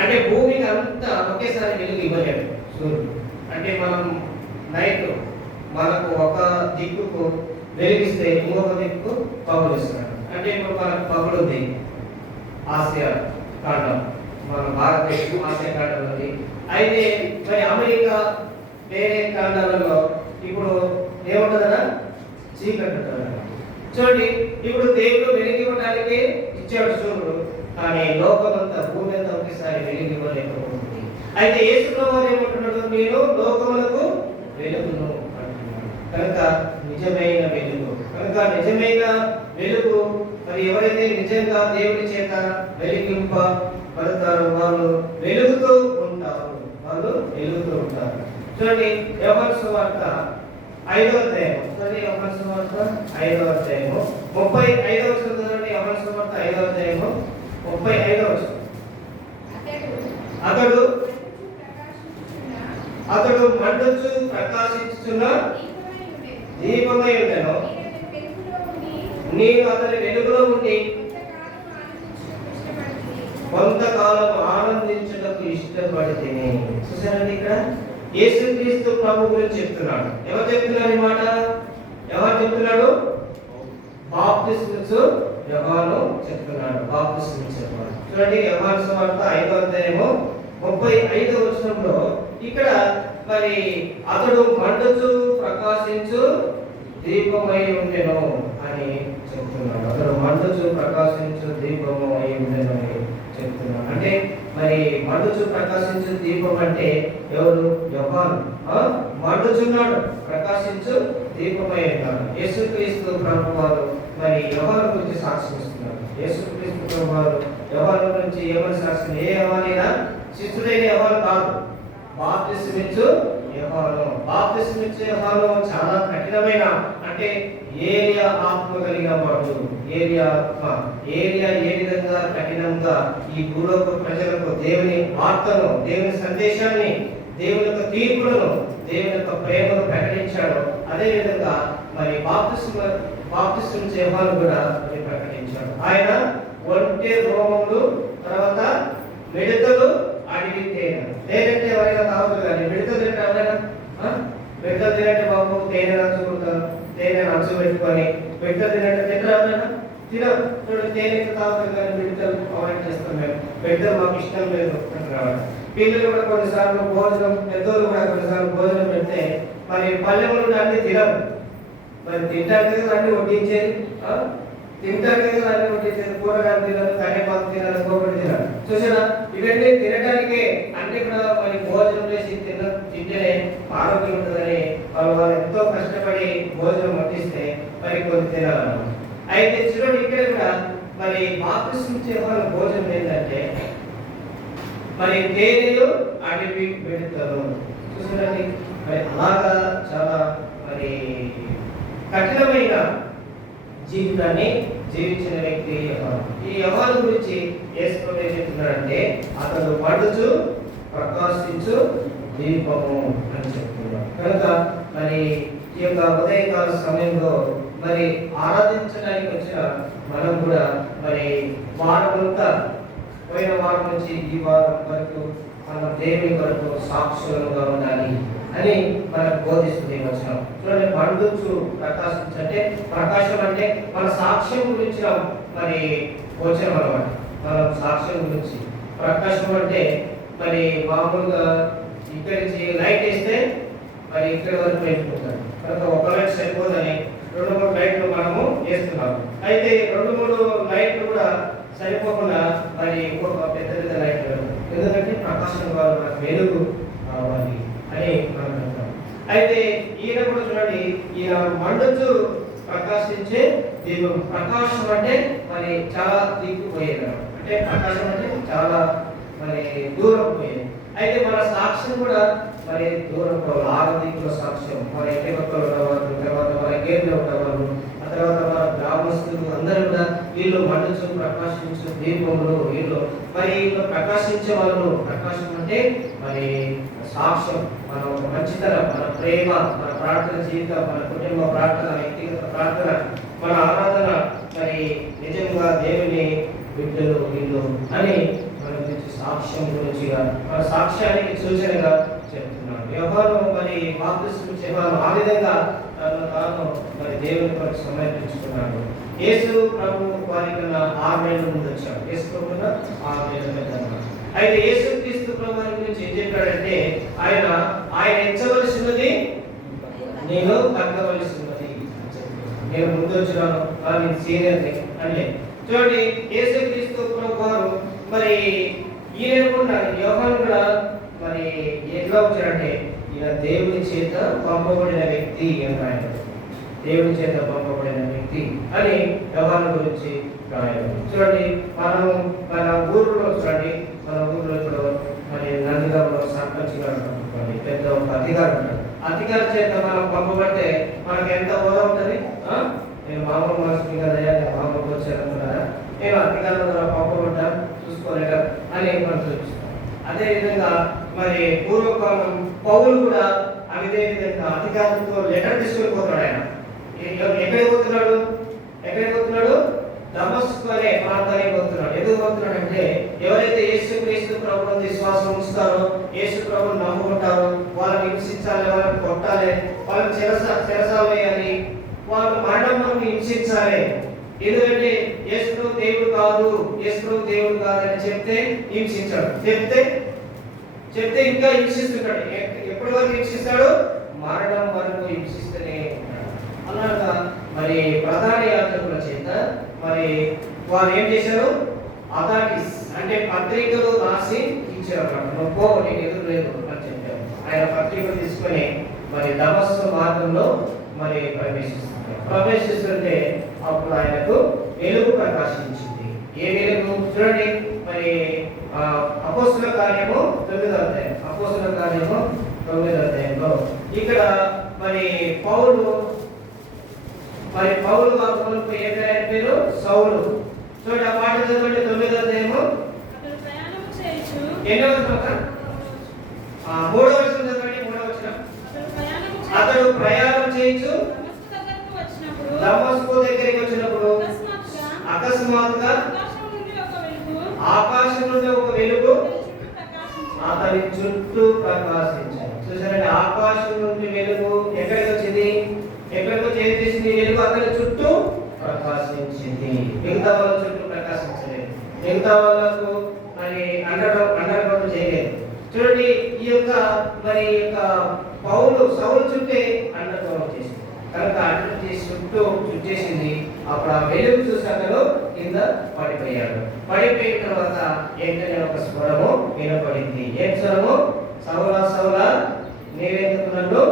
అంటే భూమికి అంతా ఒకేసారి వెలుగు ఇవ్వలేడు సూర్యుడు. అంటే మనం నైట్ మనకు ఒక దిక్కుకు వెలిగిస్తే ఇంకొక దిక్కు పగులిస్తున్నాడు. అంటే ఇప్పుడు మనకు పగులుంది ఆసియా ఖండం, మన భారతదేశం ఆసియా ఖండం ఉంది. అయితే మరి అమెరికా వేరే ఖండాలలో ఇప్పుడు ఏముంటుందా? చీకటి ఉంటుంది. చూడండి ఇప్పుడు దేవుడు వెలిగివ్వడానికి ఇచ్చాడు సూర్యుడు, కానీ లోకమంతా భూమి అంతా ఒకేసారి వెలిగివ్వలేకపోతుంది. అయితే యేసు ప్రభువు ఏమంటున్నాడు? నేను లోకములకు వెలుగును అంటున్నాడు. కనుక నిజమైన వెలుగు, కనుక నిజమైన వెలుగు మరి ఎవరైతే నిజంగా దేవుడి చేత వెలిగింపబడతారో వాళ్ళు వెలుగుతూ ఉంటారు. వాళ్ళు వెలుగుతూ ఉంటారు. చూడండి యోహాను సువార్త 5వ అధ్యాయము, చూడండి యోహాను సువార్త 5వ అధ్యాయము 35వ వచనం చూడండి. యోహాను సువార్త 5వ అధ్యాయము 35వ వచనం. అతడు మండుచు ప్రకాశించుచున్న దీపమై ఉండెను, నేను అతని వెలుగులో ఉండి కొంతకాలం ఆనందించుటకు ఇష్టపడితిని. చూసారండి ఇక్కడ యేసుక్రీస్తు ప్రభు గురించి చెప్తున్నాడు. ఎవరు చెప్తున్నారు ఈ మాట? ఎవరు చెప్తున్నాడు? బాప్తిస్మిచ్చు యోహాను చెప్తున్నాడు. బాప్తిస్మిచ్చు యోహాను. చూడండి యోహాను సువార్త 5వ అధ్యాయము 35వ వచనంలో ఇక్కడ మరి అతడు మండుచు ప్రకాశించు దీపమై ఉండెను అని చెప్తున్నాడు. అతడు మండుచు ప్రకాశించు దీపము అయి ఉండెను అని చెప్తున్నాడు. అంటే మరి మండుచు ప్రకాశించు దీపం అంటే ఎవరు? యోహాను మండుచున్నాడు, ప్రకాశించు దీపమై ఉన్నాడు. యేసుక్రీస్తు ప్రభువారు మరి యోహాను గురించి సాక్ష్యం ఇస్తున్నారు. యేసుక్రీస్తు ప్రభువారు యోహాను గురించి ఏమని సాక్ష్యం? ఏ యోహానైనా శిష్యుడైన యోహాను కాదు, బాప్తిస్మిచ్చు యోహాను. బాప్తిస్మిచ్చు యోహాను చాలా కఠినమైన, అంటే ఏలియా ఆత్మ కలిగిన వాడు. ఏలియా ఆత్మ, ఏలియా ఏ విధంగా కఠినం కనుక ఈ భూలోక ప్రజలకు దేవుని వార్తను, దేవుని సందేశాన్ని, దేవుని యొక్క తీర్పులను, దేవుని యొక్క ప్రేమను ప్రకటించాడు. అదేవిధంగా మరి బాప్తిస్మం యోహాను కూడా మరి ప్రకటించాడు. ఆయన ఒంటె రోమములు, తర్వాత మిడతలు, అడవి తేనె. తేనంటే ఎవరైనా తాగుతారు, కానీ మిడతలు తింటే ఎవరైనా మిడతలు తినంటే బాబు తేనె నంచుకుంటారు, తేనె నంచు పెట్టుకొని మిడతలు తినంటే తింటారు ఎవరైనా తినరు. చూడండి, తేనె తాగుతారు కానీ మిడతలు అవాయిడ్ చేస్తాం మేము. మిడతలు మాకు ఇష్టం లేదు అంటున్నారు. పిల్లలు కూడా కొన్నిసార్లు భోజనం, పెద్దోళ్ళు కూడా కొన్నిసార్లు భోజనం పెడితే మరి పల్లెములు అన్ని తినరు. మరి తింటారు కదా అన్ని వడ్డించేది, తింటారు కదా అన్ని వడ్డించేది. కూరగాయలు తినరు, కరివేపాకు తినరు, కోకటి తినరు. చూసారా, ఇవన్నీ తినడానికే అన్ని కూడా మరి భోజనం చేసి తింటేనే ఆరోగ్యం ఉంటుందని వాళ్ళు ఎంతో కష్టపడి భోజనం వడ్డిస్తే మరి కొన్ని తినాలన్నమాట. అయితే చూడండి, ఇక్కడ కూడా మరి బాప్తిస్మం యోహాను భోజనం ఏంటంటే మరి తేనెలు, అడవి మిడతలు. చూసారండి, మరి అలాగా చాలా మరి కఠినమైన జీవితాన్ని జీవించిన వ్యక్తి యోహాను. ఈ యోహాను గురించి యేసు ఏం చెప్తున్నాడంటే అతడు మండుచు ప్రకాశించు దీపము అని చెప్తున్నాడు. కనుక మరి ఈ యొక్క ఉదయకాల సమయంలో మరి ఆరాధించడానికి వచ్చిన మనం కూడా మరి వారమంతా, పోయిన వారం నుంచి ఈ వారం వరకు మన దేవుని కొరకు సాక్షులుగా ఉండాలి అని మనకు బోధిస్తుంది వచనం. చూడండి, మండుచు ప్రకాశించు అంటే ప్రకాశం అంటే మన సాక్ష్యం గురించి మరి వచనం అన్నమాట. మన సాక్ష్యం గురించి. ప్రకాశం అంటే మరి మామూలుగా ఇక్కడి నుంచి లైట్ వేస్తే మరి ఇక్కడి వరకు వెళ్ళిపోతాడు. కనుక ఒక లైట్ సరిపోదని 2-3 లైట్లు మనము వేస్తున్నాము. అయితే 2-3 లైట్లు కూడా సరిపోకుండా మరి ఇంకొక పెద్ద పెద్ద లైట్లు, ఎందుకంటే ప్రకాశం కావాలి, మనకు వెలుగు కావాలి అని మనం అంటాం. అయితే ఈయన కూడా చూడండి, ఈయన మండుచు ప్రకాశించే దీపం. ప్రకాశం అంటే మరి చాలా దిక్కుపోయేది, అంటే ప్రకాశం అంటే చాలా మరి దూరం పోయేది. అయితే మన సాక్ష్యం కూడా మరి దూరం పోవాలి, 6 దిక్కుల సాక్ష్యం. మరి ఎట్టి పక్కలు ఉన్నవాళ్ళు, తర్వాత మన గేర్లో ఉన్నవాళ్ళు, ఆ తర్వాత మన గ్రామస్తులు అందరూ కూడా వీళ్ళు మండుచు ప్రకాశించు దీపములు, వీళ్ళు మరి వీళ్ళు ప్రకాశించే వాళ్ళు. ప్రకాశం అంటే మరి సాక్ష్యం, మన మంచితనం, మన ప్రేమ, మన ప్రార్థన జీవితం, మన కుటుంబ ప్రార్థన, వ్యక్తిగత ప్రార్థన, మన ఆరాధన, మరి నిజంగా దేవుని బిడ్డలు వీళ్ళు అని మన గురించి సాక్ష్యం గురించిగా, మన సాక్ష్యానికి సూచనగా చెప్తున్నాడు యోహాను. మరి బాప్తిస్మం యోహాను ఆ విధంగా తాను మరి దేవుని కొరకు సమర్పించుకున్నాడు. యేసు ప్రభు వారి కన్నా 6 నెలల ముందు వచ్చాడు. యేసు ప్రభు 6 నెలల పెద్ద. అయితే యేసు క్రీస్తు ప్రభు వారి గురించి ఏం చెప్పాడంటే ఆయన ఎంచవలసినది నేను తగ్గవలసినది. నేను ముందు వచ్చినాను, నేను సీనియర్ని అంటే. చూడండి, యేసు క్రీస్తు ప్రభు వారు మరి ఈయన కూడా యోహాను కూడా మరి ఎట్లా వచ్చాడంటే ఈయన దేవుని చేత పంపబడిన వ్యక్తి అన్నాడు. దేవుని చేత పంపబడిన వ్యక్తి అని యోహాను గురించి రాయాలి. చూడండి, మన ఊరిలో చూడండి, మన ఊరిలో ఇప్పుడు మరి నందిగామలో సర్పంచ్ గారు అనుకోండి, పెద్ద ఒక అధికారి ఉంటాడు. అధికారి చేత మనం పంపబడితే మనకు ఎంత హోదా ఉంటుంది. నేను మామూలు మనుషులు కదయ్యా, నేను మామూలు వచ్చానుకున్నారా, నేను అధికారుల ద్వారా పంపబడ్డా చూసుకోలేక అని మనం చూపిస్తాం. అదేవిధంగా మరి పూర్వకాలం పౌలు కూడా అదే విధంగా అధికారులతో లెటర్ తీసుకొని పోతాడు. ఆయన ఎక్కడికి పోతున్నాడు? దమస్కు అనే ప్రాంతానికి పోతున్నాడు. ఎందుకు పోతున్నాడు అంటే ఎవరైతే యేసుక్రీస్తు ప్రభువుని విశ్వాసం ఉంచుతారో, యేసు ప్రభువుని నమ్ముకుంటారో వాళ్ళని హింసించాలి, వాళ్ళని కొట్టాలి, వాళ్ళని చెరసాల వేయాలి, వాళ్ళు మరణం హింసించాలి. ఎందుకంటే యేసు ప్రభు దేవుడు కాదు, యేసు ప్రభు దేవుడు కాదని చెప్తే హింసించాడు. చెప్తే ఇంకా హింసిస్తుంటాడు. ఎప్పటి వరకు హింసిస్తాడు? మరణం వరకు హింసిస్తూనే ఉంటాడు. అలాగా మరి ప్రధాన యాజకుల చేత మరి వారు ఏం చేశారు? అథారిటీస్ అంటే పత్రికలు రాసి ఇచ్చారు. నువ్వు నీకు ఎదురు లేదు అని చెప్పారు. ఆయన పత్రికలు తీసుకొని మరి దమస్కు మార్గంలో మరి ప్రవేశిస్తుంటే అప్పుడు ఆయనకు వెలుగు ప్రకాశించింది. ఏ వెలుగు? చూడండి, మరి అపోస్తుల కార్యము 9వ అధ్యాయం. అపోస్తుల కార్యము 9వ అధ్యాయంలో ఇక్కడ మరి పౌలు వాక్యములకు ఏ పేరు? సౌలు. చూడండి, ఆ మాట చదవండి. 9వ అధ్యాయము ఎన్నో వచనం? మూడో వచనం చదవండి. మూడో వచనం. అతడు ప్రయాణం చేయొచ్చు దమస్కు దగ్గరికి వచ్చినప్పుడు అకస్మాత్తుగా ఆకాశం నుండి ఒక వెలుగు అతని చుట్టూ ప్రకాశించాడు. చూసారండి, ఆకాశం నుండి వెలుగు ఎక్కడికి వచ్చింది? ఎక్కడికి చేసింది? వెలుగు అతని చుట్టూ ప్రకాశించింది. మిగతా వాళ్ళ చుట్టూ ప్రకాశించలేదు. మిగతా వాళ్ళకు మరి అండర్ గ్రౌండ్ చేయలేదు. చూడండి, ఈ యొక్క సౌలు చుట్టే అండర్ గ్రౌండ్ చేసింది కనుక అండర్ చేసి చుట్టేసింది. అప్పుడు ఆ వెలుగు చూసి అతను కింద పడిపోయాడు. పడిపోయిన తర్వాత ఏంటనే ఒక స్వరము వినపడింది. ఏం స్వరము? సౌలా సౌలా నీవెందుకు నన్ను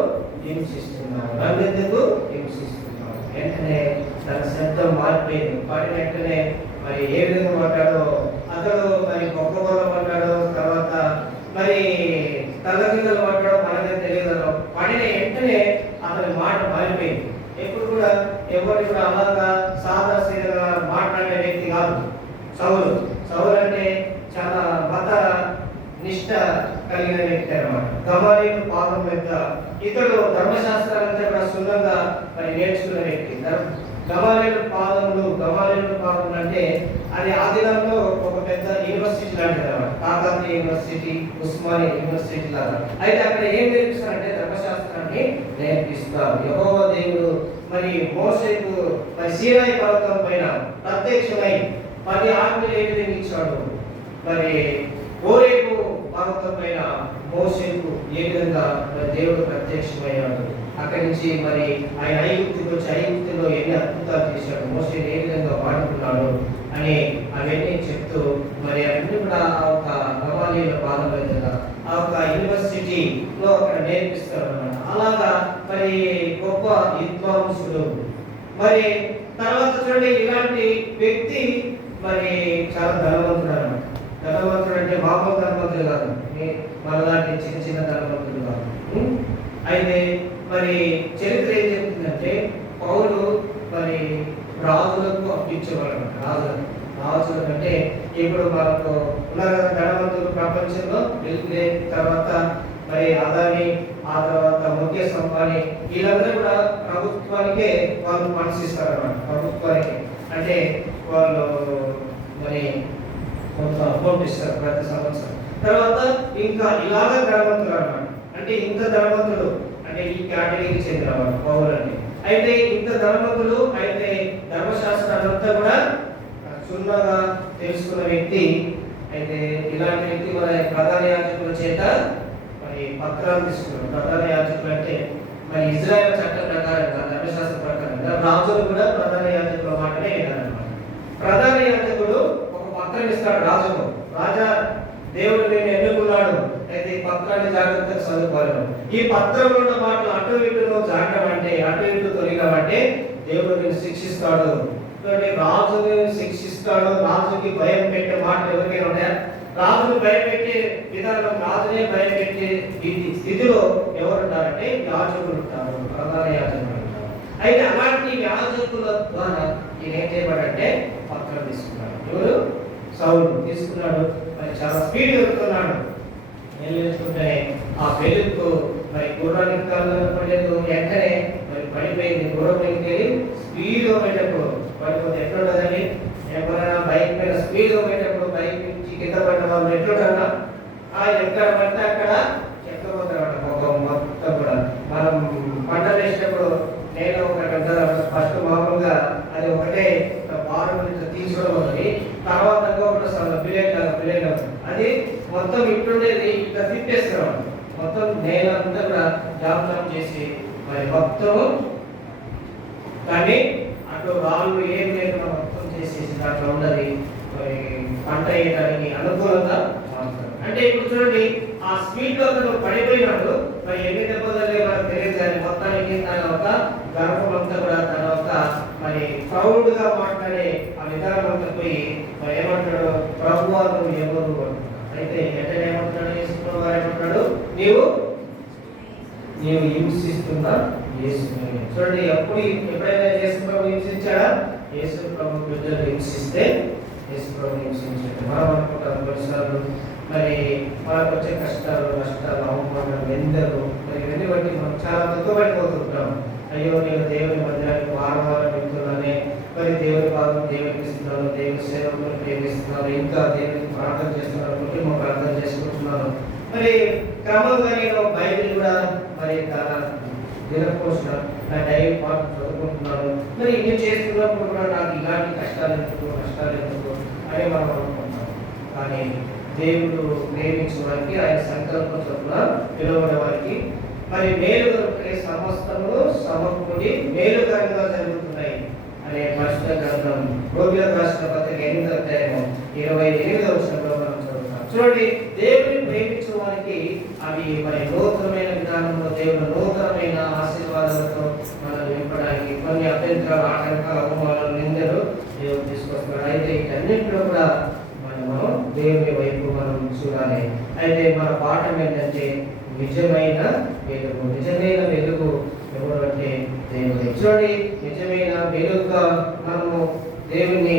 హింసిస్తున్నావు, నన్నెందుకు హింసిస్తున్నావు. వెంటనే తన శబ్దం మారిపోయింది. పడిన వెంటనే మరి ఏ విధంగా పడ్డాడో అతడు మరి గొప్ప పడ్డాడో, తర్వాత మరి తల్లకిందలు పడ్డాడో మనకే తెలియదు. పడిన వెంటనే అతని మాట మారిపోయింది. ఎప్పుడు కూడా ఎవరు కూడా అలాగా సాదాసీదగా మాట్లాడే వ్యక్తి కాదు సౌలు. సౌలు అంటే చాలా మత నిష్ట కలిగిన వ్యక్తి అన్నమాట. గమాలీయుల పాదం మీద ఇతడు ధర్మశాస్త్రాలంతా కూడా సున్నంగా మరి నేర్చుకున్న వ్యక్తి. గమాలీయుల పాదం అంటే అది ఆదిలంలో ఒక పెద్ద యూనివర్సిటీ లాంటిది అన్నమాట. కాకతీయ యూనివర్సిటీ, ఉస్మానియా యూనివర్సిటీ లాగా. అయితే అక్కడ ఏం నేర్పిస్తారంటే ధర్మశాస్త్రాన్ని నేర్పిస్తారు. యెహోవా దేవుడు మరి మోషేకు మరి సీనాయి పర్వతం పైన ప్రత్యక్షమై 10 ఆజ్ఞలు ఏ విధంగా ఇచ్చాడు, మరి హోరేబు పర్వతం పైన మోషేకు ఏ విధంగా దేవుడు ప్రత్యక్షమయ్యాడు, అక్కడి నుంచి మరి ఆయన ఐగుప్తుకి వచ్చి ఐగుప్తులో ఎన్ని అద్భుతాలు చేశాడు, మోషేని ఏ విధంగా వాడుకున్నాడు అని అవన్నీ చెప్తూ మరి అవన్నీ కూడా ఒక గమాలీయుల పాదం మీద ఆ ఒక యూనివర్సిటీలో అక్కడ నేర్పిస్తారు అన్నమాట. అలాగా మరి గొప్ప విద్వాంసుడు. మరి తర్వాత చూడండి, ఇలాంటి వ్యక్తి మరి చాలా ధనవంతుడు అన్నమాట. ధనవంతుడు అంటే మామూలు ధనవంతుడు కాదు, మనలాంటి చిన్న చిన్న ధనవంతుడు కాదు. అయితే మరి చరిత్ర ఏం చెప్తుందంటే పౌలు మరి రాజులకు అప్పించేవాడు. రాజులకు అంటే ఇప్పుడు మనకు ఉన్నారు కదా ధనవంతులు ప్రపంచంలో, వెళ్తే తర్వాత మరి అదాని, ఆ తర్వాత ముఖేష్ అంబానీ, వీళ్ళందరూ కూడా ప్రభుత్వానికే వాళ్ళు ఫండ్స్ ఇస్తారు అన్నమాట. ప్రభుత్వానికి అంటే వాళ్ళు మరి కొంత అమౌంట్ ఇస్తారు ప్రతి సంవత్సరం. తర్వాత ఇంకా ఇలాగ ధనవంతులు అన్నమాట. అంటే ఇంత ధనవంతులు అంటే ఈ కేటగిరీకి చెందినవాడు పౌలు అంటే. అయితే ఇంత ధనవంతులు, అయితే ధర్మశాస్త్రాలంతా కూడా క్షుణ్ణంగా తెలుసుకున్న వ్యక్తి. అయితే ఇలాంటి వ్యక్తి మన ప్రధాన యాజకుల చేత మరి పత్రాలు తీసుకున్నాడు. ప్రధాన యాజకులు అంటే మరి ఇజ్రాయెల్ చట్టం ప్రకారంగా, ధర్మశాస్త్ర ప్రకారంగా రాజులు కూడా ప్రధాన యాజకుల మాటనే వినాలన్నమాట. ప్రధాన యాజకుడు ఒక పత్రం ఇస్తాడు రాజుకు. రాజా, దేవుడు నేను ఎన్నుకున్నాడు, అయితే ఈ పత్రాన్ని జాగ్రత్తగా చదువుకోవాలి. ఈ పత్రంలో ఉన్న మాటలు అటు ఇటు జాగ్రత్త అటు ఇటు తొలగమంటే దేవుడు నేను శిక్షిస్తాడు. రాజుని శిక్షిస్తాడు. రాజుకి భయం పెట్టే మాటలు ఎవరికైనా ఉన్నాయా? రాజుని భయపెట్టే విధానం, రాజునే భయపెట్టే స్థితిలో ఎవరు ఉంటారంటే యాజకులు ఉంటారు, ప్రధాన యాజకులు ఉంటారు. అయితే అలాంటి యాజకుల ద్వారా ఈయన ఏం చేయబడంటే పత్రం తీసుకున్నాడు. ఎవరు? సౌలు తీసుకున్నాడు. మరి చాలా స్పీడ్ వెళ్తున్నాడు. వెళ్ళేసుకుంటే ఆ వెలుగు మరి గుర్రానికి పడలేదు. వెంటనే మరి పడిపోయింది. గుర్రం వెళ్ళి స్పీడ్ పోయేటప్పుడు పడిపోతే ఎట్లుంటుందండి? ఎవరైనా బైక్ మీద స్పీడ్ పోయేటప్పుడు బైక్ నుంచి కింద పడిన వాళ్ళు ఎట్లుంటారా? ఎక్కడ పడితే అక్కడ ఎక్కబోతారట మొత్తం కూడా. మనం పంటలు వేసినప్పుడు నేను ఫస్ట్ మామూలుగా అది ఒకటే బారు నుంచి తీసుకోవడం అవుతుంది. తర్వాత బిలేట్ అవుతుంది. అది మొత్తం ఇట్లుండేది ఇట్లా తిప్పేస్తున్నాం. మొత్తం నేలంతా కూడా జాబ్ చేసి మరి మొత్తం కానీ అటు రాళ్ళు ఏం లేకుండా మొత్తం చేసేసి దాంట్లో ఉన్నది మరి పంట వేయడానికి అనుకూలంగా మారుతారు. అంటే ఇప్పుడు చూడండి, ఆ స్పీడ్ లో అతను పడిపోయినాడు. మరి ఎన్ని దెబ్బలు మనకు తెలియదు, కానీ మొత్తానికి తన ఒక గర్వం అంతా కూడా తన ఒక మరి ప్రౌడ్ గా మాట్లాడే ఆ విధానం అంతా పోయి మరి ఏమంటాడు? ప్రభువా నువ్వు ఎవరు అంటున్నాడు. అయితే ఎట్లా ఏమంటున్నాడు? యేసుప్రభు గారు ఏమంటున్నాడు? నీవు హింసిస్తున్నా యేసుని. చూడండి, ఎప్పుడైనా యేసుప్రభు హింసించాడా? యేసుప్రభు బిడ్డలు హింసిస్తే యేసుప్రభు హింసించాడు. మనం అనుకుంటాం కొన్నిసార్లు మరి వచ్చే కష్టాలు, నష్టాలు, అవమానాలు, నిందలు మరి ఇవన్నీ బట్టి మనం చాలా దుఃఖపడిపోతుంటాం. అయ్యో నేను దేవుని మందిరానికి వారం వెళ్తున్నానే, మరి దేవుని భాగం దేవునికి ఇస్తున్నాను, దేవుని సేవకులు ప్రేమిస్తున్నాను, ఇంకా దేవునికి ప్రార్థన చేస్తున్నాను, కుటుంబం ప్రార్థన చేసుకుంటున్నాను. మరి క్రమంగా నేను బైబిల్ కూడా మరి తన దినపోషణ నా డైరీ పార్ట్ చదువుకుంటున్నాను. మరి ఇన్ని చేస్తున్నప్పుడు కూడా నాకు ఇలాంటి కష్టాలు ఎందుకు, నష్టాలు ఎందుకు అని మనం అనుకుంటున్నాం. కానీ దేవుడు ప్రేమించిన వారికి, ఆయన సంకల్పం చొప్పున పిలువబడిన వారికి మరి మేలు దొరికే సమస్తము సమకూడి మేలుకరంగా జరుగుతున్నాయి అనే పరిశుద్ధ గ్రంథం రోగులకు రాసిన పత్రిక 8వ అధ్యాయము 28వ వచనంలో మనం చదువుతాం. చూడండి, దేవుడిని ప్రేమించిన వారికి అవి మరి నూతనమైన విధానంలో దేవుడు నూతనమైన ఆశీర్వాదాలతో మనం నింపడానికి కొన్ని అభ్యంతరాలు, ఆటంకాలు, అవమానాలు, నిందలు దేవుడు తీసుకొస్తున్నాడు. అయితే వీటన్నింటిలో కూడా మనం దేవుని వైపు మనం చూడాలి. అయితే మన పాఠం ఏంటంటే నిజమైన వెలుగు. నిజమైన వెలుగు ఎవరు అంటే దేవుడు. చూడండి, నిజమైన వెలుగుగా మనము దేవుని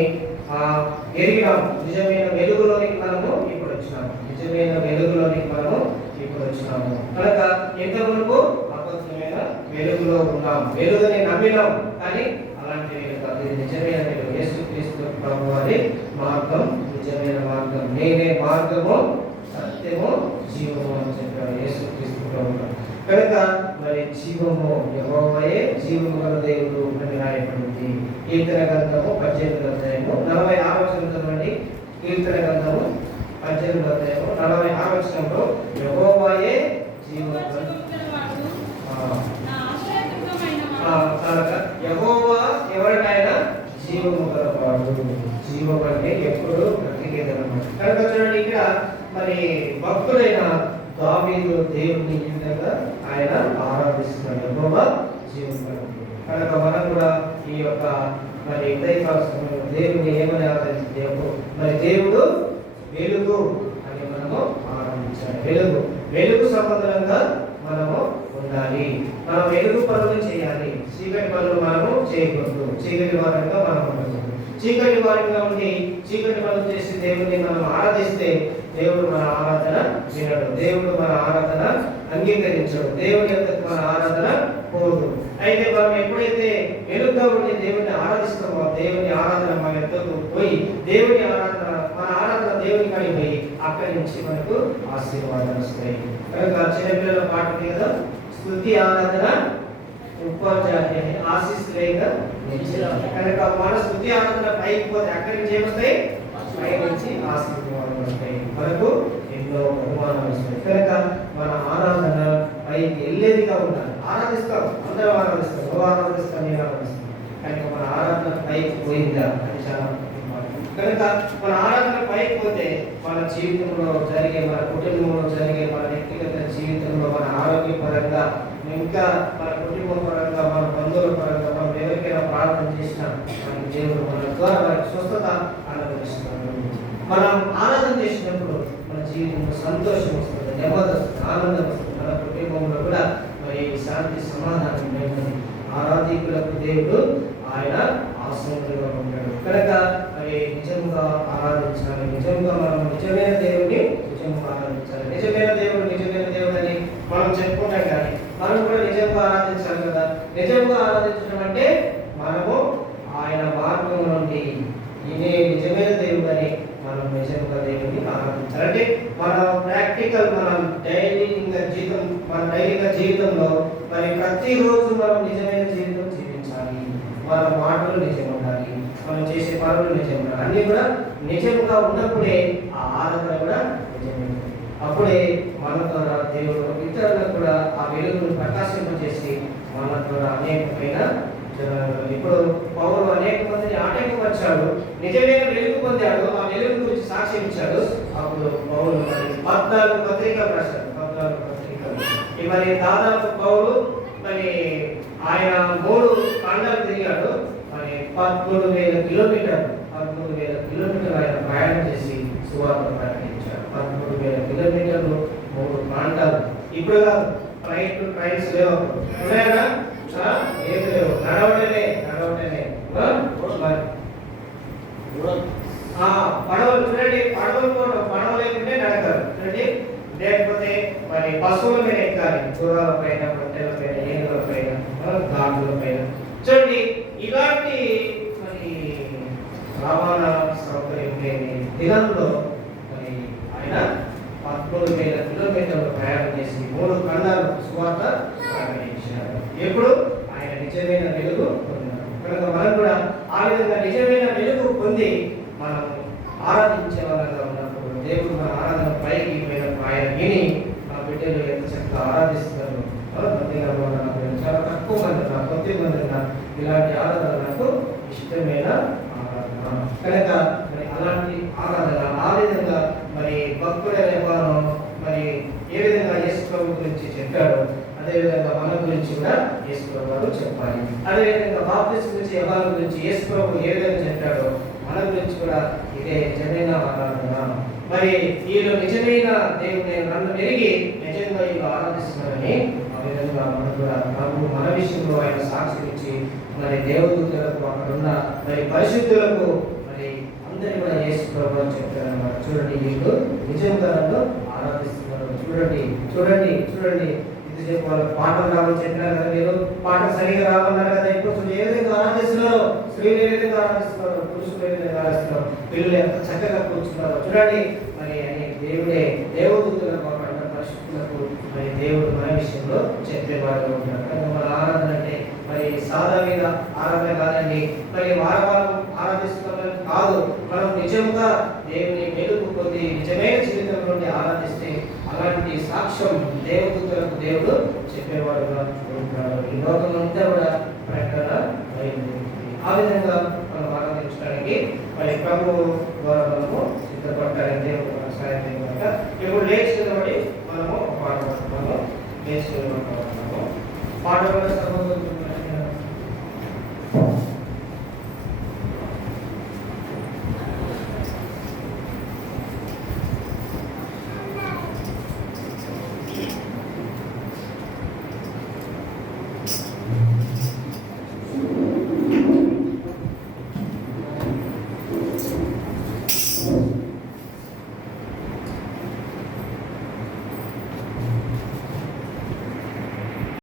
ఎరిగినాం. నిజమైన వెలుగులోనికి మనము ఇప్పుడు వచ్చినాము. నిజమైన వెలుగులోనికి మనము ఇప్పుడు వచ్చినాము కనుక ఇంతవరకు అబద్ధమైన వెలుగులో ఉన్నాం. వెలుగుని నమ్మినాం, కానీ అలాంటి వెలుగు కాదు. ఇది నిజమైన వెలుగు. యేసుక్రీస్తు ప్రభువు వారి మార్గం, నిజమైన మార్గం. నేనే మార్గము, సత్యము, జీవము అని చెప్పాడు యేసుక్రీస్తు ప్రభువు. కనుక మరి జీవము యెహోవాయే, జీవము గల దేవుడు అని రాయబడింది. కీర్తన గ్రంథము 18వ అధ్యాయము 46వ వచనం చదవండి. కీర్తన గ్రంథము 18వ అధ్యాయము 46వ వచనంలో యెహోవాయే జీవము యెహోవా ఎవరికైనా జీవము గలవాడు. జీవం అంటే ఎప్పుడు బ్రతికేదన్నమాట. కనుక చూడండి, ఇక్కడ మరి భక్తుడైన దావీదు దేవుని విధంగా ఆయన ఆరాధిస్తున్నాడు. యెహోవా జీవము గలవాడు. కనుక మనం కూడా ఈ యొక్క మరి ఉదయకాల సమయంలో దేవుని ఏమని ఆరాధించాము? మరి దేవుడు వెలుగు అని మనము ఆరాధించాలి. వెలుగు, వెలుగు సంబంధంగా మనము ఉండాలి. మనం వెలుగు పనులు చేయాలి, చీకటి పనులు మనము చేయకూడదు. చీకటి వారంగా మనం ఉండకూడదు. చీకటి వారంగా ఉండి చీకటి పనులు చేసి దేవుడిని మనం ఆరాధిస్తే దేవుడు మన ఆరాధన వినడు, దేవుడు మన ఆరాధన అంగీకరించడు, దేవుడి యొక్క మన ఆరాధన పోదు. అయితే మనం ఎప్పుడైతే వెలుగుగా ఉండి దేవుడిని ఆరాధిస్తామో దేవుని ఆరాధన మన యొక్కకు పోయి దేవుని ఆరాధన, మన ఆరాధన దేవుని కాడికి పోయి అక్కడి నుంచి మనకు ఆశీర్వాదాలు వస్తాయి. కనుక చిన్నపిల్లల పాట ఉంది కదా, స్తుతి ఆరాధన ఉపాధ్యాయ ఆశీస్సులేగా నిలిచినారు. కనుక మన స్తుతి ఆరాధన పైకి పోతే అక్కడి నుంచి ఏమొస్తాయి? పై నుంచి ఆశీర్వాదాలు వస్తాయి, మనకు ఎన్నో బహుమానాలు వస్తాయి. కనుక మన ఆరాధన పైకి వెళ్ళేదిగా ఉండాలి. ఆరాధిస్తాం, అందరూ ఆరాధిస్తాం, నువ్వు ఆరాధిస్తాం, నేను ఆరాధిస్తాం. కనుక మన ఆరాధన పైకి పోయిందా అది చాలా ఇంపార్టెంట్. కనుక మన ఆరాధన పైకి పోతే మన జీవితంలో జరిగే, మన కుటుంబంలో జరిగే, మన వ్యక్తిగత జీవితంలో, మన ఆరోగ్యపరంగా, ఇంకా మన కుటుంబ పరంగా, మన బంధువుల పరంగా మనం ఎవరికైనా ప్రార్థన చేసినా మనకి దేవుడు మన ద్వారా మనకి స్వస్థత అనుభవిస్తున్నాడు. మనం ఆరాధన చేసినప్పుడు మన జీవితంలో సంతోషం వస్తుంది, నెమ్మది వస్తుంది, ఆనందం వస్తుంది. మన కుటుంబంలో కూడా మరి శాంతి సమాధానం ఉంటుంది. ఆరాధికులకు దేవుడు ఆయన ఆసక్తిగా ఉంటాడు. కనుక మరి నిజంగా ఆరాధించాలి. నిజంగా మనం నిజమైన దేవుడిని నిజంగా ఆరాధించాలి. నిజమైన దేవుడు నిజమైన దేవుడు అని మనం చెప్పుకుంటాం, కానీ మనం కూడా నిజంగా ఆరాధించాలి కదా. నిజంగా ఆరాధించడం అంటే మనము ఆయన మార్గం నుండి ఈయనే నిజమైన దేవుడు అని మనం నిజంగా దేవుడిని ఆరాధించాలి. అంటే మన ప్రాక్టికల్, మనం డైలీగా జీవితంలో మరి ప్రతిరోజు మనం నిజమైన జీవితం జీవించాలి. మన మాటలు నిజం ఉండాలి, మనం చేసే పనులు నిజం ఉండాలి. అన్నీ కూడా నిజంగా ఉన్నప్పుడే ఆ ఆరాధన కూడా నిజమే. అప్పుడే మన ద్వారా దేవుడు ఇతరులకు కూడా ఆ వెలుగును ప్రకాశింపజేసి మన ద్వారా అనేకమైన ఇప్పుడు పౌలు అనేక మందిని ఆటంకపరిచాడు, నిజమైన వెలుగు పొందాడు, ఆ వెలుగు గురించి సాక్ష్యం ఇచ్చాడు. అప్పుడు పౌలు మరి 14 పత్రికలు రాశాడు. 14 పత్రికలు. మరి దాదాపు పౌలు మరి ఆయన 3 ఖండాలు తిరిగాడు. మరి 13,000 కిలోమీటర్లు ఆయన ప్రయాణం చేసి సువార్త ప్రకటించాడు. 13,000 కిలోమీటర్లు 3 ప్రాంతాలు. ఇప్పుడు ట్రైన్స్ లేవు, ఉన్నాయా? ఏం లేవు, నడవడమే. పడవలు చూడండి, పడవలు లేకుంటే నడకరు. చూడండి, గుర్రాల పైన, కట్టెల పైన, ఏనుగుల పైన, గాడుల పైన. చూడండి, ఇలాంటి మరి రవాణా సౌకర్యం లేని దినంలో మరి ఆయన 13,000 కిలోమీటర్లు ప్రయాణం చేసి 3 ఖండాలు సువార్త ప్రకటించారు. ఎప్పుడు ఆయన నిజమైన వెలుగు పొందినారు. కనుక మనం కూడా ఆ విధంగా నిజమైన వెలుగు పొంది మనం ఆరాధించే వాళ్ళగా ఉన్నప్పుడు దేవుడు మన ఆరాధన పైకి ఆయన విని మా బిడ్డలు ఎంత చక్కగా ఆరాధిస్తున్నారు. చాలా తక్కువ మంది ఉన్నారు, కొద్ది మంది ఉన్నారు. ఇలాంటి ఆరాధన నాకు ఇష్టమైన ఆరాధన. కనుక మరి అలాంటి ఆరాధన ఆ విధంగా మరి భక్తుడైన వారు మరి ఏ విధంగా యేసు ప్రభు గురించి చెప్పాడో అదేవిధంగా మన గురించి కూడా యేసు ప్రభు గారు చెప్పాలి. అదేవిధంగా బాప్తిస్మం గురించి యోహాను గురించి యేసు ప్రభు ఏ విధంగా చెప్పాడో మన గురించి కూడా ఇదే నిజమైన ఆరాధన. మరి వీళ్ళు నిజమైన దేవుని నన్ను ఎరిగి నిజంగా వీళ్ళు ఆరాధిస్తున్నారని ఆ విధంగా మనం కూడా ప్రభు మన విషయంలో ఆయన సాక్షి ఇచ్చి మరి దేవదూతలకు అక్కడున్న మరి పరిశుద్ధులకు మరి అందరి కూడా యేసు ప్రభు అని చెప్తారన్నమాట. చూడండి, వీళ్ళు నిజంగా నన్ను ఆరాధిస్తున్నారు. చూడండి చూడండి చూడండి ఇంతసేపు వాళ్ళకి పాటలు రావాలని చెప్పినారు కదా, మీరు పాటలు సరిగా రావన్నారు కదా. ఇప్పుడు ఏ విధంగా ఆరాధిస్తున్నారు, స్త్రీలు ఏ విధంగా ఆరాధిస్తున్నారు, పురుషులు ఏ విధంగా ఆరాధిస్తున్నారు, పిల్లలు ఎంత చక్కగా కూర్చున్నారు. చూడండి, మరి అని దేవుడే దేవదూతలకు పరిశుద్ధులకు మరి దేవుడు మన విషయంలో చెప్పేవాడుగా ఉంటారు. కనుక మన ఆరాధన అంటే మరి సాధారణ ఆరాధన కాదండి. మరి వారవారం ఆరాధిస్తున్నామని కాదు, మనం నిజంగా దేవుని వెలుగు పొంది నిజమైన జీవితంలోని ఆరాధిస్తే అలాంటి సాక్ష్యం దేవదూతలకు దేవుడు చెప్పేవాడుగా ఉంటాడు. ఈ లోకం అంతా కూడా ప్రకటన అయింది. ఆ విధంగా మనం ఆరాధించడానికి మరి ప్రభు ద్వారా మనము సిద్ధపడటానికి దేవుడు మనకు సహాయం కనుక ఇప్పుడు లేచి మనము పాట పాడుతున్నాము. లేచి పాట కూడా